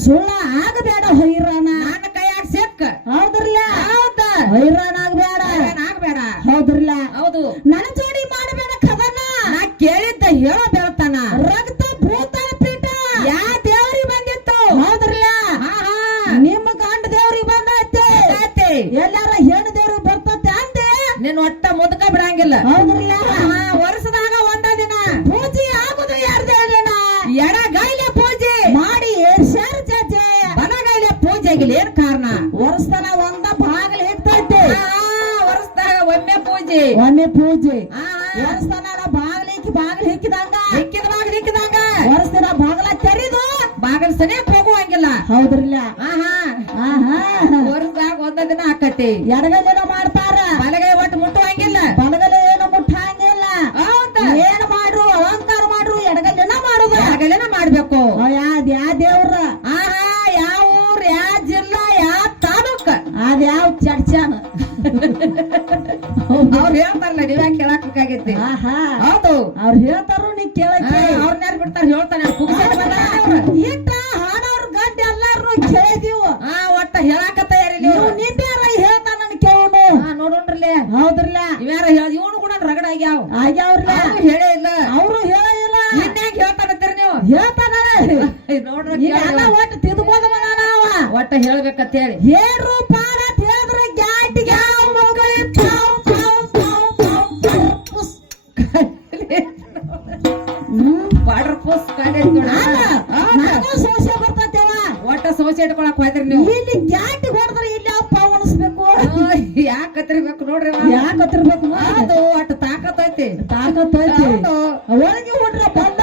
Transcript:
ಸುಳ್ಳ ಆಗಬೇಡ ಹೊಯ್ರಾನ ನನ್ನ ಕೈಯಾಗ ಸಿಕ್ಕ ಹೌದ್ರಲ್ಲ ಹೌದ ಹೈರಾಣ ಆಗ್ಬೇಡ ಹೌದ್ರಲ್ಲ ಹೌದು ನನ್ನ ಜೋಡಿ ಮಾಡಬೇಡ ಕದನ ನಾ ಕೇಳಿದ್ದ ಹೇಳೋ ಬೆಳತಾನ ರಕ್ತ ಭೂತಾಳ ಪೀಠ ಯಾ ದೇವ್ರಿಗೆ ಬಂದಿತ್ತು ಹೌದ್ರಲ್ಲ ಹಾ ಹಾ ನಿಮ್ಮ ಗಂಡ ದೇವ್ರಿಗೆ ಬಂದೈತೆ ಎಲ್ಲಾರ ಹೆಣ್ಣು ದೇವ್ರಿಗೆ ಬರ್ತತೆ ಅಂದೆ ನಿನ್ ಒಟ್ಟ ಮುದಕ ಬಿಡಂಗಿಲ್ಲ ಹೌದ್ರಲ್ಲ ವರ್ಷದಾಗ ಒಂದ ದಿನ ಪೂಜೆ ಆಗುದು ಯಾರ್ದೇನ ಎಡಗೈಲೆ ಪೂಜೆ ಮಾಡಿ ಏರ್ಸ್ಯಾರ ಚಾಚೆ ಬಲಗೈಲೆ ಪೂಜೆಗಿಲ್ಲ ಏನ್ ಕಾರಣ ವರ್ಷದನ ಒಂದ ಬಾಗಿಲು ಹಿಡ್ತೈತೆ ವರ್ಷದಾಗ ಒಮ್ಮೆ ಪೂಜೆ ವರ್ಷದನ ಬಾಗಿಲು ಹಿಕ್ಕಿದಂಗ ವರ್ಷದಿನ ಬಾಗಲ ತೆರಿದು ಬಾಗಲ್ ಸನೇ ಹೋಗುವಂಗಿಲ್ಲ ಹೌದ್ರಲ್ಲ ವರ್ಷದಾಗ ಒಂದ ದಿನ ಆಕತಿ ಎಡಗೈಲೇನೋ ಮಾಡ್ತಾರ ಬಲಗೈ ಒಟ್ಟು ಮುಟ್ಟುವಂಗಿಲ್ಲ ಬಲಗಲೆ ಏನೋ ಮುಟ್ಟಂಗಿಲ್ಲ ಹೌದಾ ಏನ್ ಮಾಡ್ರು ಅಲಂಕಾರ ಮಾಡ್ರು ಎಡಗೈಲೇನ ಮಾಡುದು ಎಡಗೈಲೇನ ಮಾಡ್ಬೇಕು ಯಾ ದೇವ್ರ ಯಾವ ಊರ್ ಯಾ ಜಿಲ್ಲಾ ಯಾ ತಾಲೂಕ್ ಅದ್ಯಾವ ಚರ್ಚಾನ ಅವ್ರು ಹೇಳ್ತಾರಲ್ಲ ನೀವ್ಯಾಕೆ ಕೇಳಕ್ ಬೇಕಾಗೈತಿ ಹೌದು ಅವ್ರು ಹೇಳ್ತಾರು ನೀ ಕೇಳಕ್ಕೆ ಅವ್ರನ್ನ ಯಾರು ಬಿಡ್ತಾರ ಹೇಳ್ತಾನೆ ಇಟ್ಟ ಹಾಡೋರ್ ಗಂಡ ಎಲ್ಲಾರು ಕೇಳಿದೀವು ಒಟ್ಟ ಹೇಳಾಕ ತಯಾರಿ ನೀವು ನಿಮ್ಯಾರ ಹೇಳ್ತಾನ ಕೇಳೋನು ನೋಡೋಣ್ರಲ್ಲೇ ಹೌದ್ರಲ್ಲ ಇವ್ಯಾರ ಇವನು ಕೂಡ ರಗಡ ಆಗ್ಯಾವ್ರಲ್ಲ ಹೇಳೇ ಇಲ್ಲ ಅವರು ಹೇಳೇ ಇಲ್ಲ ಇನ್ಯಾಗ ಹೇಳ್ತಾನತ್ತೀರಿ ನೀವು ಹೇಳ್ತಾನ ನೋಡ್ರಿ ಒಟ್ಟು ತಿದ್ಬೋದವ ನಾವ ಒಟ್ಟ ಹೇಳ್ಬೇಕಂತ ಹೇಳಿ ಏರು ಪಾಡ ಹೇಳಿದ್ರೆ ಗ್ಯಾಟಿಗೆ ವಾಟರ್ ಪೋಸ್ ಸಮಸ್ಯೆ ಬರ್ತೈತೆವ ಒಟ್ಟ ಸಮಸ್ಯೆ ಇಟ್ಕೊಳಕ್ ಹೋದ್ರಿ ನೀವು ಇಲ್ಲಿ ಗ್ಯಾಟಿಗೆ ಹೊಡೆದ್ರೆ ಇಲ್ಲಿ ಯಾವ ಪಾವ್ ಅನಿಸ್ಬೇಕು ಯಾಕೆ ಕತ್ತಿರ್ಬೇಕು ನೋಡ್ರಿ ಯಾಕೆ ಕತ್ತಿರ್ಬೇಕು ಅದು ಒಟ್ಟು ತಾಕತ್ತೈತಿ ತಾಕತ್ತೈತಿ ಒಳಗೆ ಹೊಡ್ರ ಬಂದ